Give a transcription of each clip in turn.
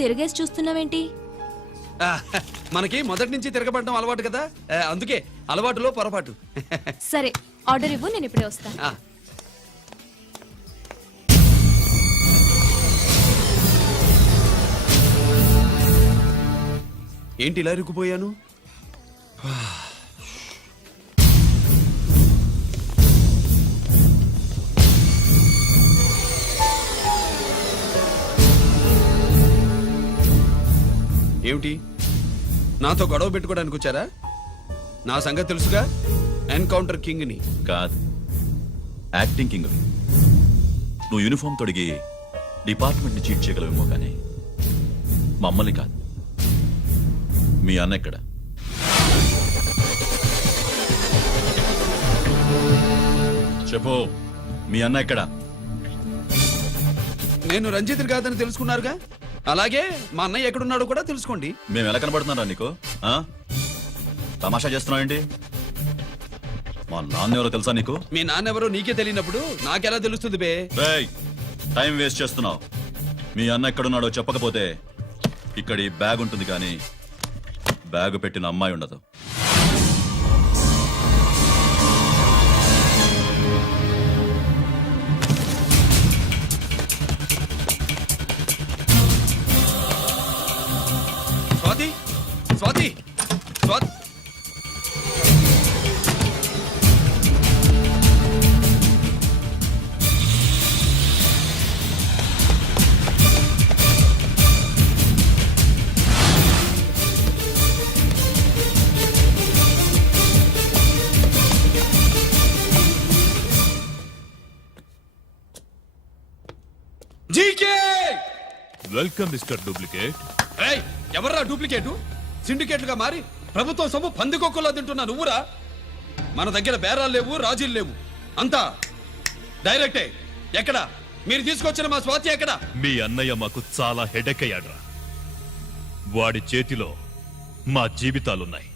తిరిగేసి చూస్తున్నావేంటి? మనకి మొదటి నుంచి తిరగబడడం అలవాటు కదా, అందుకే అలవాటులో పొరపాటు. సరే ఆర్డర్ ఇవ్వు, నేను ఇప్పుడే వస్తాను. ఏంటి ఇలా ఇరుక్కుపోయాను? ఏమిటి, నాతో గొడవ పెట్టుకోవడానికి వచ్చారా? నా సంగతి తెలుసుగా, ఎన్కౌంటర్ కింగ్ ని. కాదు, యాక్టింగ్ కింగ్. నువ్వు యూనిఫామ్ తొడిగి డిపార్ట్మెంట్ ని చీట్ చేయగలవేమో కానీ మమ్మల్ని కాదు. మీ అన్న ఎక్కడ? చెప్పు, మీ అన్న ఎక్కడ? నేను రంజిత్ కాదని తెలుసుకున్నారుగా, అలాగే మా అన్నయ్య ఎక్కడున్నాడో కూడా తెలుసుకోండి. మేము ఎలా కనబడుతున్నారా నీకు? తమాషా చేస్తున్నావు ఏంటి? మా నాన్న ఎవరో తెలుసా నీకు? మీ నాన్న ఎవరో నీకే తెలియనప్పుడు నాకెలా తెలుస్తుంది బే? టైం వేస్ట్ చేస్తున్నావు. మీ అన్న ఎక్కడున్నాడో చెప్పకపోతే ఇక్కడ ఈ బ్యాగ్ ఉంటుంది కానీ బ్యాగ్ పెట్టిన అమ్మాయి ఉండదు. Swathi, Swathi, Swathi. Welcome mister duplicate. ఎవర్రా డూప్లికేటు? సిండికేట్లుగా మారి ప్రభుత్వం సొమ్ము పందికొక్కులా తింటున్నా నువ్వురా? మన దగ్గర బేరాలు లేవు, రాజీలు లేవు, అంతా డైరెక్టే. ఎక్కడ మీరు తీసుకొచ్చిన మా స్వాతి ఎక్కడ? మీ అన్నయ్య మాకు చాలా హెడేక్ అయ్యాడ్రా. వాడి చేతిలో మా జీవితాలున్నాయి.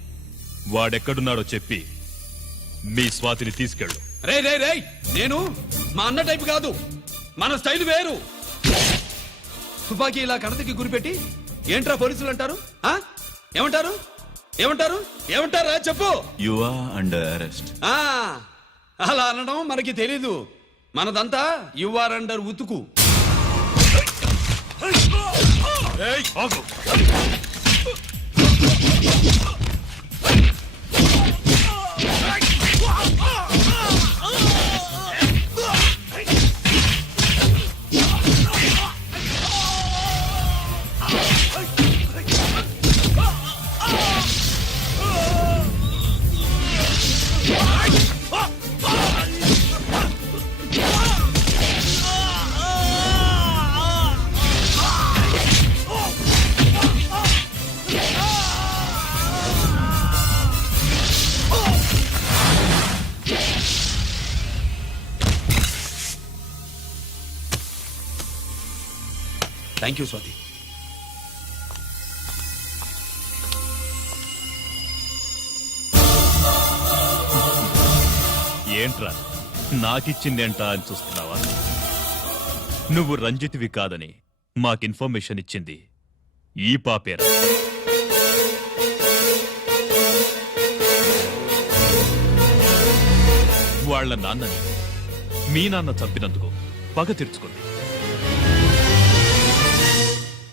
వాడెక్కడున్నాడో చెప్పి మీ స్వాతిని తీసుకెళ్ళు. రే రే రే, నేను మా అన్న టైపు కాదు, మన స్టైల్ వేరు. తుపాకీ ఇలా కణతకి గురిపెట్టి ఏంట్రా పోలీసులు అంటారు? ఏమంటారు? ఏమంటారు? ఏమంటారా చెప్పు. You are under arrest. అలా అనడం మనకి తెలీదు. మనదంతా యు ఆర్ అండర్ ఉతుకు. Thank you Swathi. ఏంట్రా నాకిచ్చిందేంటా అని చూస్తున్నావా? నువ్వు రంజిత్వి కాదని మాకు ఇన్ఫర్మేషన్ ఇచ్చింది ఈ పాపేరా. వాళ్ల నాన్నని మీ నాన్న చంపినందుకు పగ తీర్చుకుంది.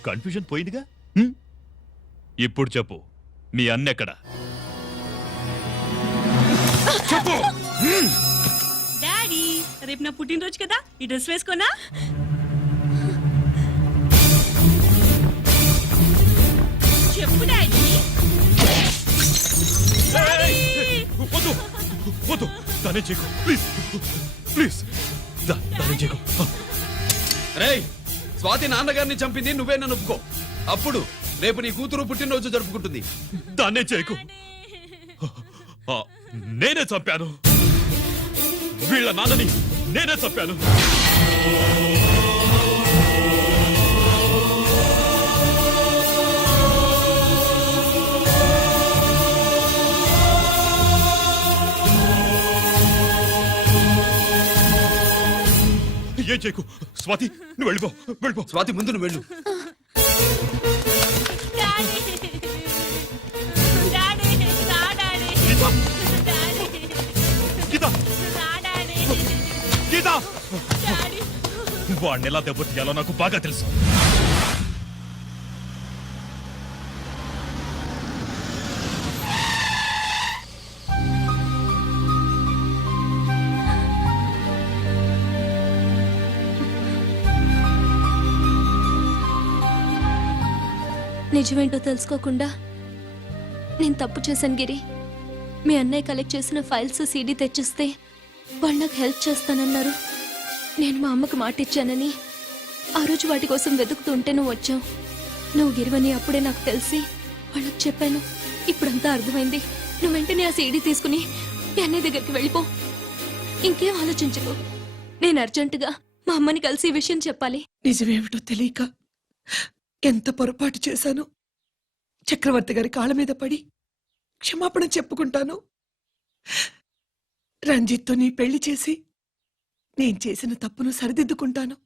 కన్ఫ్యూజన్ పోయిందిగా. ఇప్పుడు చెప్పు, మీ అన్నెక్కడ? చెప్పు. డాడీ, రేపు నా పుట్టినరోజు కదా, ఈ డ్రెస్ వేసుకోనా? చెప్పు డాడీ. వద్దు వద్దు, దానే చేయకు ప్లీజ్ ప్లీజ్, దానే చేయకు. రేయ్, స్వాతి నాన్నగారిని చంపింది నువ్వేనని ఒప్పుకో, అప్పుడు రేపు నీ కూతురు పుట్టినరోజు జరుపుకుంటుంది. దాన్నే చేయకు. నేనే చంపాను, వీళ్ళ నాన్నని నేనే చంపాను. ఏం చేయకు స్వాతి, నువ్వు వెళ్ళిపో. స్వాతి ముందు నువ్వు వెళ్ళు. వాడిని ఎలా దెబ్బతీయాలో నాకు బాగా తెలుసు. నిజమేంటో తెలుసుకోకుండా నేను తప్పు చేశాను గిరి. మీ అన్నయ్య కలెక్ట్ చేసిన ఫైల్స్ సీడీ తెచ్చిస్తే వాళ్ళు నాకు హెల్ప్ చేస్తానన్నారు. నేను మా అమ్మకు మాట ఇచ్చానని ఆ రోజు వాటి కోసం వెతుకుతూ ఉంటే నువ్వు వచ్చావు. నువ్వు గిరివని అప్పుడే నాకు తెలిసి వాళ్ళకి చెప్పాను. ఇప్పుడంతా అర్థమైంది. నువ్వు వెంటనే ఆ సీడీ తీసుకుని మీ అన్నయ్య దగ్గరికి వెళ్ళిపో. ఇంకేం ఆలోచించకు. నేను అర్జెంటుగా మా అమ్మని కలిసి ఈ విషయం చెప్పాలి. నిజమేమిటో తెలియక ఎంత పొరపాటు చేశాను. చక్రవర్తి గారి కాళ్ళ మీద పడి క్షమాపణ చెప్పుకుంటాను. రంజిత్తో నీ పెళ్లి చేసి నేను చేసిన తప్పును సరిదిద్దుకుంటాను.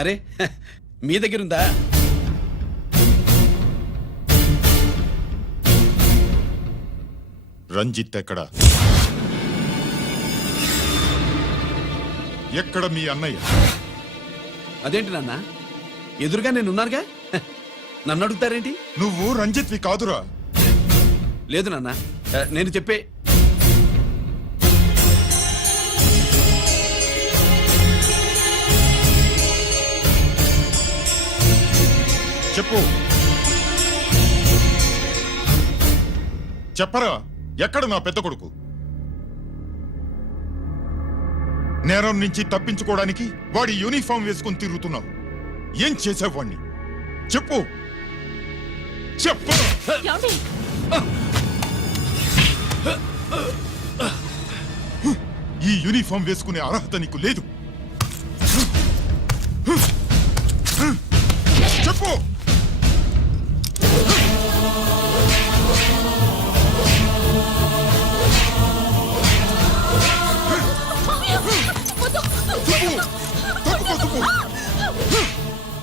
అరే మీ దగ్గర ఉందా? రంజిత్ ఎక్కడ? ఎక్కడ మీ అన్నయ్య? అదేంటి నాన్న, ఎదురుగా నేను ఉన్నానుగా, నన్ను అడుగుతారేంటి? నువ్వు రంజిత్వి కాదురా. లేదు నాన్న, నేను చెప్పే చెప్పు. చెప్పరా, ఎక్కడ నా పెద్ద కొడుకు? నేరం నుంచి తప్పించుకోవడానికి వాడి యూనిఫామ్ వేసుకుని తిరుగుతున్నావు. ఏం చేసావు వాణ్ణి? చెప్పు చెప్పు. ఏమండి? ఈ యూనిఫామ్ వేసుకునే అర్హత నీకు లేదు. చెప్పు.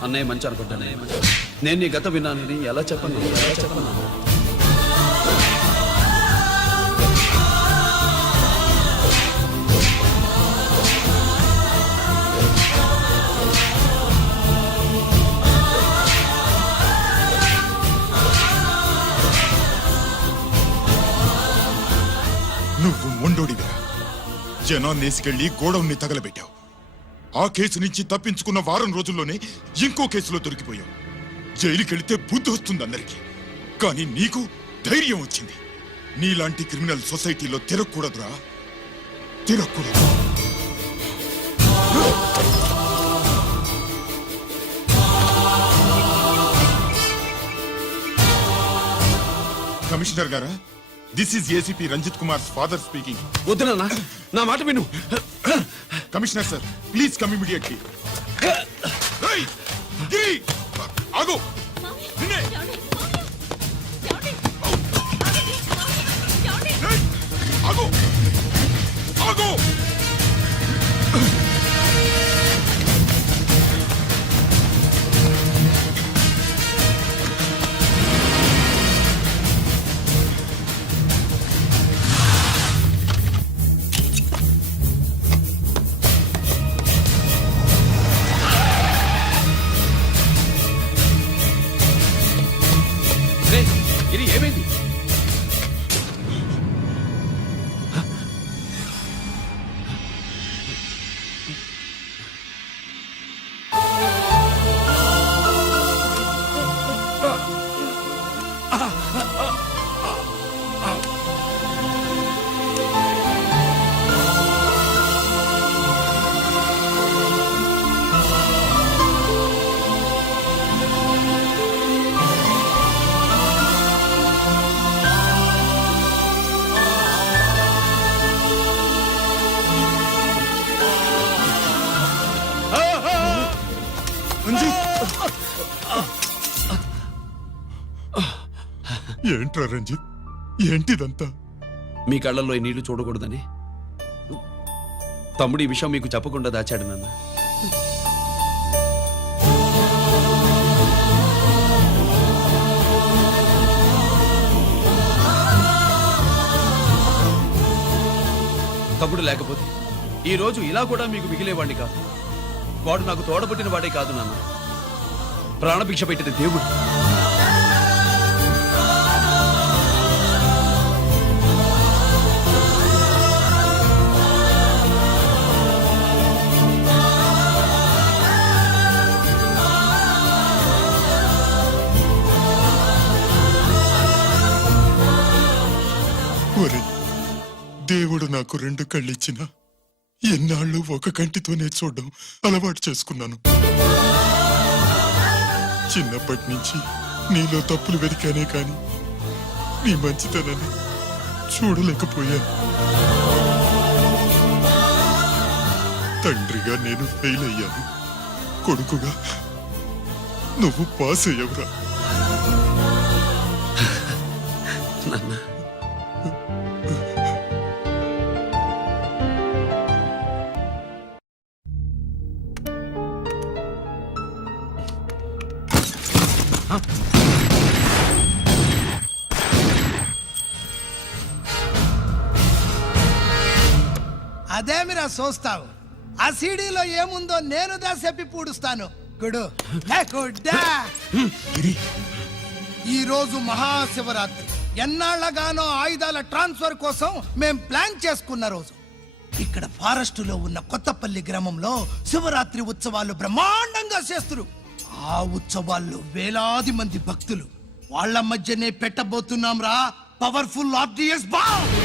అన్నయ్య మంచి అనుకుంటాను. నేను నీ గత విన్నానని ఎలా చెప్పను? నువ్వు మొండోడివే. జనాన్నేసుకెళ్లి గోడౌన్ని తగలబెట్టావు. ఆ కేసు నుంచి తప్పించుకున్న వారం రోజుల్లోనే ఇంకో కేసులో దొరికిపోయావు. జైలుకెళ్తే బుద్ధి వస్తుంది అందరికీ, కానీ నీకు ధైర్యం వచ్చింది. నీలాంటి క్రిమినల్ సొసైటీలో తిరగకూడదురా, తిరగకూడదు. కమిషనర్ గారా, this is ACP Ranjit Kumar father speaking. వద్దు నాన్న, నా మాట విను. Commissioner sir, please come immediately. ఆగు. నిన్నే. ఏయ్, ఆగు. ఆగు. రే, ఇది ఏమైంది? ఏంట్రా రంజిత్, ఏంటిదంతా? మీ కళ్ళల్లో ఈ నీళ్లు చూడకూడదని తమ్ముడు ఈ విషయం మీకు చెప్పకుండా దాచాడు నాన్న. తమ్ముడు లేకపోతే ఈ రోజు ఇలా కూడా మీకు మిగిలేవాడిని కాదు. వాడు నాకు తోడబుట్టిన వాడే కాదు నాన్న, ప్రాణభిక్ష పెట్టిన దేవుడు. ఒరే, దేవుడు నాకు రెండు కళ్ళిచ్చినా ఎన్నాళ్ళు ఒక కంటితోనే చూడడం అలవాటు చేసుకున్నాను. చిన్నప్పటి నుంచి నీలో తప్పులు వెతికానే కాని నీ మంచితనాన్ని చూడలేకపోయాను. తండ్రిగా నేను ఫెయిల్ అయ్యాను, కొడుకుగా నువ్వు పాస్ అయ్యవురా. నాన్న, అదేమిరా చూస్తావు ఆ సీడీలో ఏముందో నేనుదా చెప్పి పూడుస్తాను గుడు గుడ్డా ఈ రోజు మహాశివరాత్రి ఎన్నాళ్లగానో ఆయుధాల ట్రాన్స్ఫర్ కోసం మేం ప్లాన్ చేసుకున్న రోజు ఇక్కడ ఫారెస్ట్ లో ఉన్న కొత్తపల్లి గ్రామంలో శివరాత్రి ఉత్సవాలు బ్రహ్మాండంగా చేస్తురు ఆ ఉత్సవాల్లో వేలాది మంది భక్తులు వాళ్ళ మధ్యనే పెట్టబోతున్నాం రా పవర్ఫుల్ ఆర్డిఎస్ బాంబ్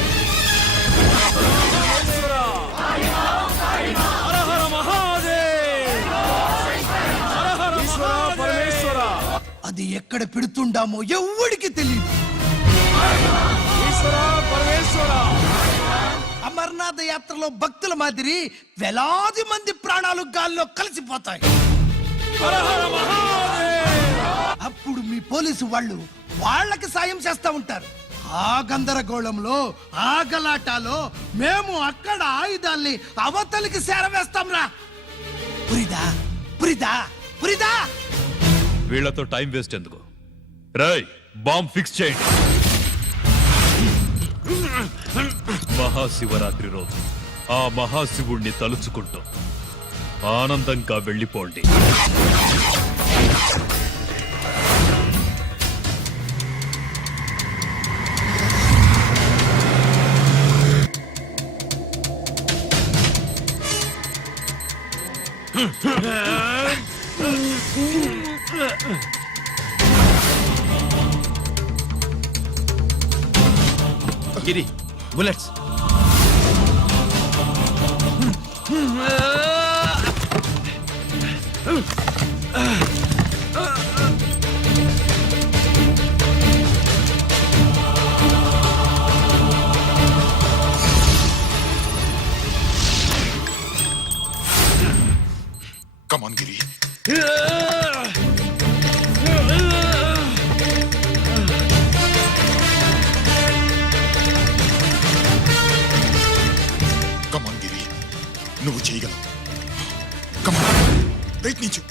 అది ఎక్కడ పెడుతుండామో ఎవ్వడికి తెలియదు అమర్నాథ్ యాత్రలో భక్తుల మాదిరి వేలాది మంది ప్రాణాలు గాల్లో కలిసిపోతాయి అప్పుడు మీ పోలీసు వాళ్ళు వాళ్ళకి సాయం చేస్తా ఉంటారు ఆ గందరగోళంలో ఆ గలాటాలో మేము అక్కడ ఆయుధాల్ని అవతలికి చేరవేస్తాం రా పురిదా పురిదా పురిదా వీళ్లతో టైం వేస్ట్ ఎందుకు రాయ్ బాంబ్ ఫిక్స్ చేయండి మహాశివరాత్రి రోజు ఆ మహాశివుణ్ణి తలుచుకుంటూ ఆనందంగా వెళ్ళిపోండి గిరి బుల్లెట్స్ కమాన్ గిరి కమాన్ గిరి నువ్వు చేయగలవు కమాన్ ప్రయత్నించు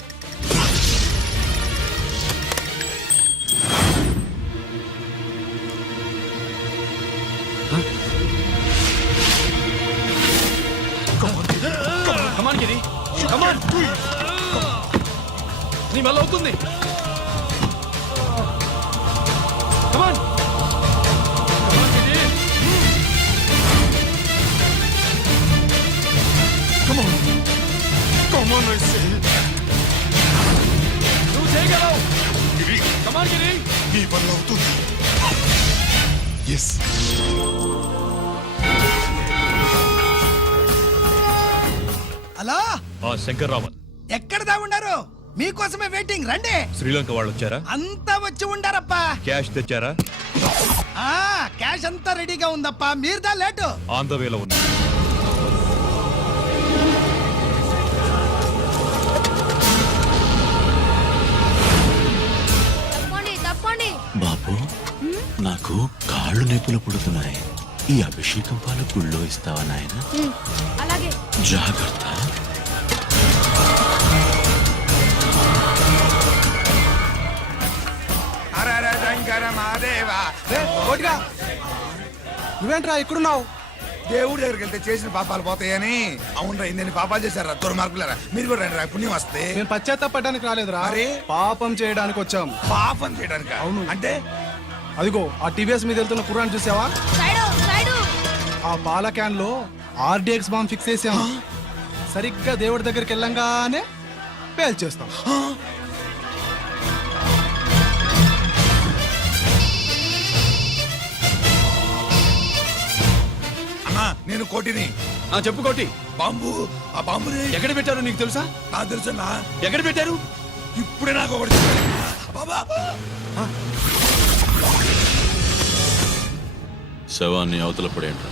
కమాన్ గిరి కమాన్ నీ వల్ల అవుతుంది కమాన్ కమాన్ ఐ సే నువ్వు చేయగలవు గిరి కమాన్ గిరి నీ వల్ల అవుతుంది ఎస్ అలా ఆ శంకర్రామన్ ఎక్కడ దాగుండారు మీకోసమే వెయిటింగ్ రండి శ్రీలంక వాళ్ళు వచ్చారా అంతా వచ్చి ఉండారప్పా క్యాష్ తెచ్చారా ఆ క్యాష్ అంతా రెడీగా ఉందప్పా మీరుదా లేటు ఆంధ్రవేలో ఉన్నా తప్పండి తప్పండి బాబు నాకు కాళ్ళు నొప్పులు పుడుతున్నాయి ఈ అభిషేకం పాలు గుళ్ళో ఇస్తావా నాయన అలాగే జాగ్రత్త నువ్వేంట్రా ఇక్కడున్నావు దేవుడి దగ్గరికి వెళ్తే చేసిన పాపాలు పోతాయని అవునరా ఇన్ని పాపాలు చేశారా దుర్మార్గులారా మీరు కూడా రండి పుణ్యం వస్తే నేను పశ్చాత్తాపడడానికి రాలేదురా మరి? పాపం చేయడానికి వచ్చాం పాపం చేయడానికి అవును. అంటే అదిగో ఆ టీవీఎస్ మీద వెళ్తున్న కుర్రాన్ని చూసావా సైడు సైడు ఆ పాల క్యాన్ లో ఆర్డిఎక్స్ బాంబ్ ఫిక్స్ చేసాం సరిగ్గా దేవుడి దగ్గరికి వెళ్ళంగానే పేల్చేస్తాం అన్నా నేను కోటిని చెప్పు కోటి బాంబు ఆ బాంబుని ఎక్కడ పెట్టారు నీకు తెలుసా నాకు తెలుసన్నా ఎక్కడ పెట్టారు ఇప్పుడే నాకు ఒకటి బాబా శవాన్ని అవతల పడేయండి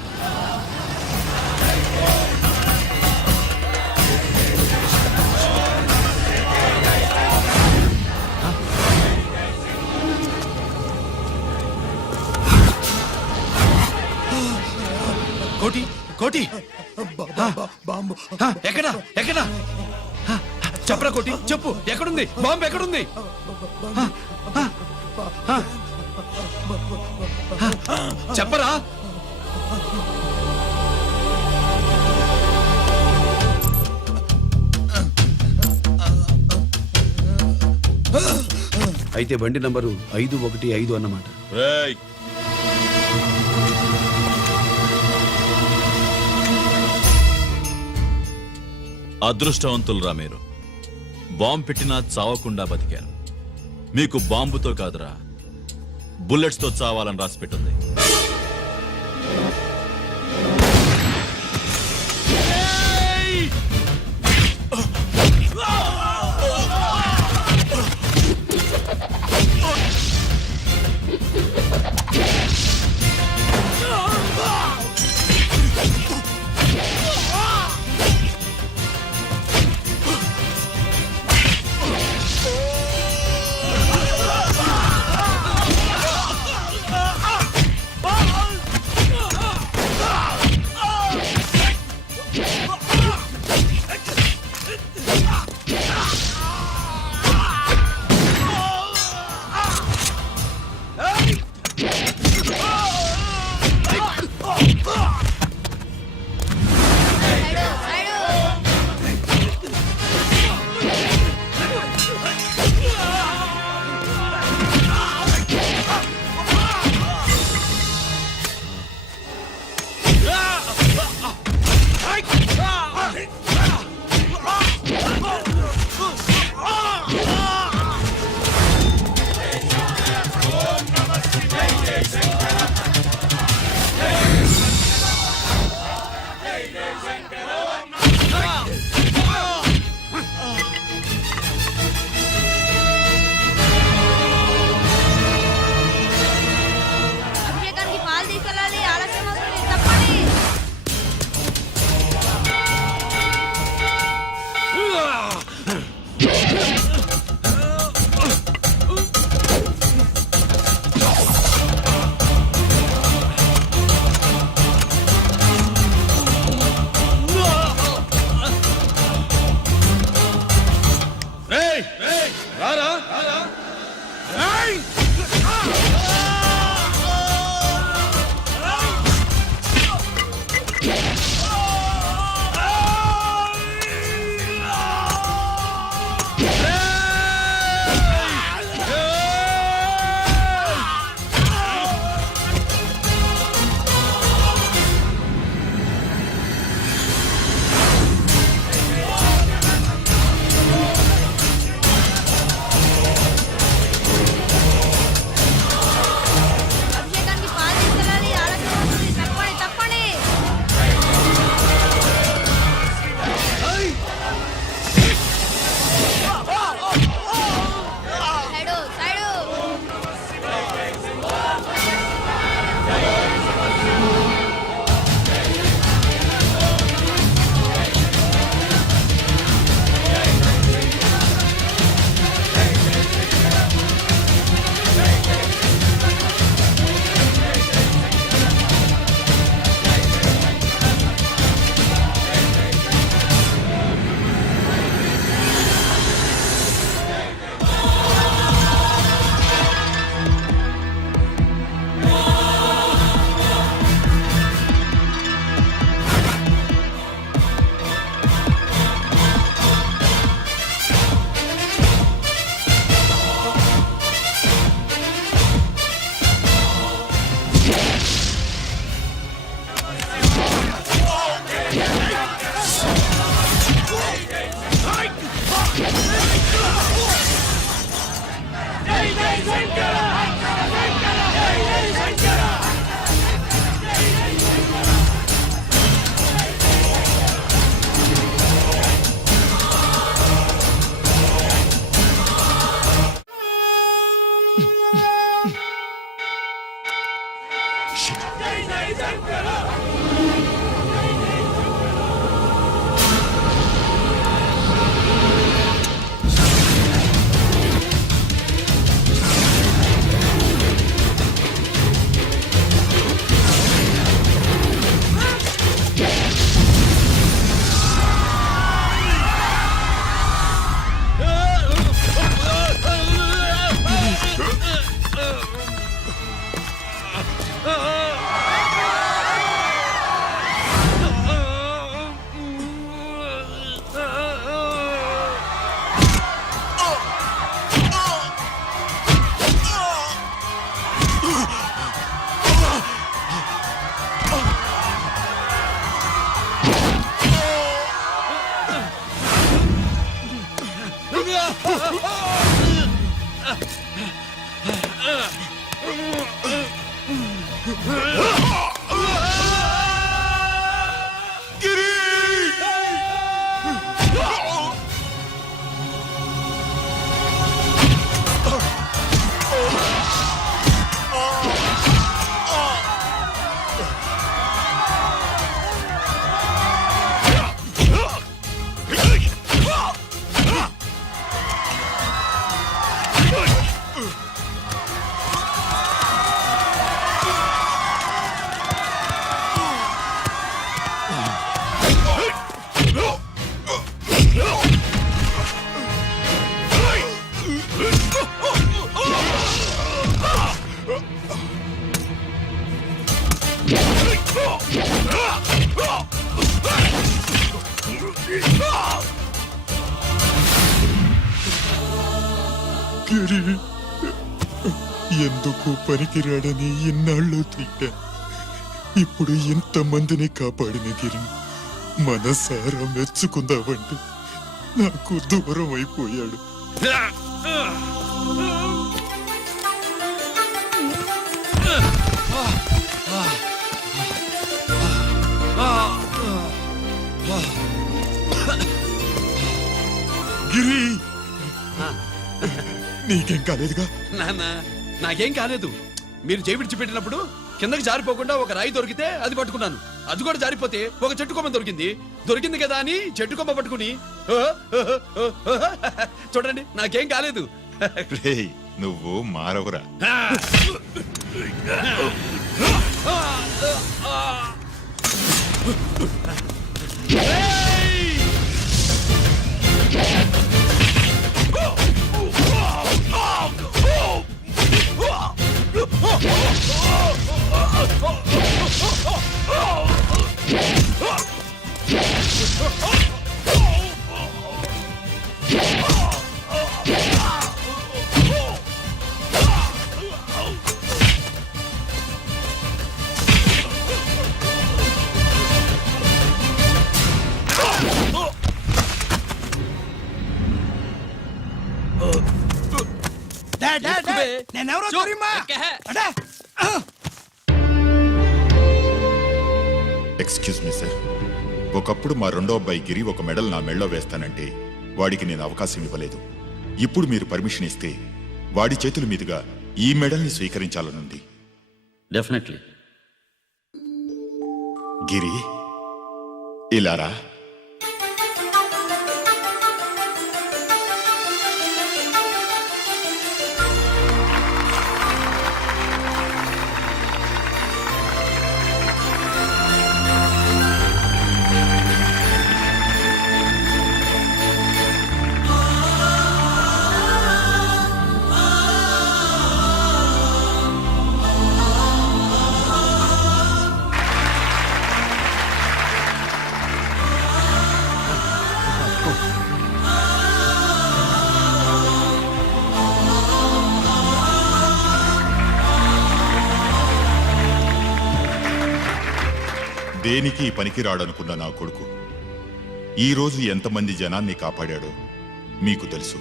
కోటి కోటి బాంబు ఎక్కడ ఎక్కడ చెప్పరా కోటి చెప్పు ఎక్కడుంది బాంబు ఎక్కడుంది చెప్పరా అయితే బండి నంబరు 515 అన్నమాట. రేయ్, అదృష్టవంతులరా మీరు. బాంబు పెట్టినా చావకుండా బతికారు. మీకు బాంబుతో కాదురా, బుల్లెట్స్తో చావాలని రాసి పెట్టింది. అభిషేకానికి పాలు తీసుకెళ్ళాలి, ఆలస్యం అవుతుంది, తప్పండి. రేయ్, రారా. అభిషేకానికి పాలు తీసుకెళ్ళాలి, ఆలస్యం అవుతుంది, తప్పండి, తప్పండి. Side, side. గిరి ఎందుకు పనికిరాడని ఇన్నాళ్ళు తిట్టా. ఇప్పుడు ఇంతమందిని కాపాడిన గిరి మనసారా మెచ్చుకుందామంటే నాకు దూరం అయిపోయాడు. గిరి నీకేం కాలేదుగా? నాన్న నాకేం కాలేదు. మీరు చేయి విడిచిపెట్టినప్పుడు కిందకి జారిపోకుండా ఒక రాయి దొరికితే అది పట్టుకున్నాను. అది కూడా జారిపోతే ఒక చెట్టు కొమ్మ దొరికింది కదా అని చెట్టు కొమ్మ పట్టుకుని చూడండి నాకేం కాలేదు. నువ్వు మారవురా. నేనెవరో తెలియమా? అడే! ఎక్స్క్యూజ్ మీ సార్, ఒకప్పుడు మా రెండో అబ్బాయి గిరి ఒక మెడల్ నా మెడలో వేస్తానంటే వాడికి నేను అవకాశం ఇవ్వలేదు. ఇప్పుడు మీరు పర్మిషన్ ఇస్తే వాడి చేతుల మీదుగా ఈ మెడల్ని స్వీకరించాలనుంది. డెఫినెట్లీ. గిరి ఇలారా. దేనికి పనికిరాడనుకున్న నా కొడుకు ఈరోజు ఎంతమంది జనాన్ని కాపాడాడో మీకు తెలుసు.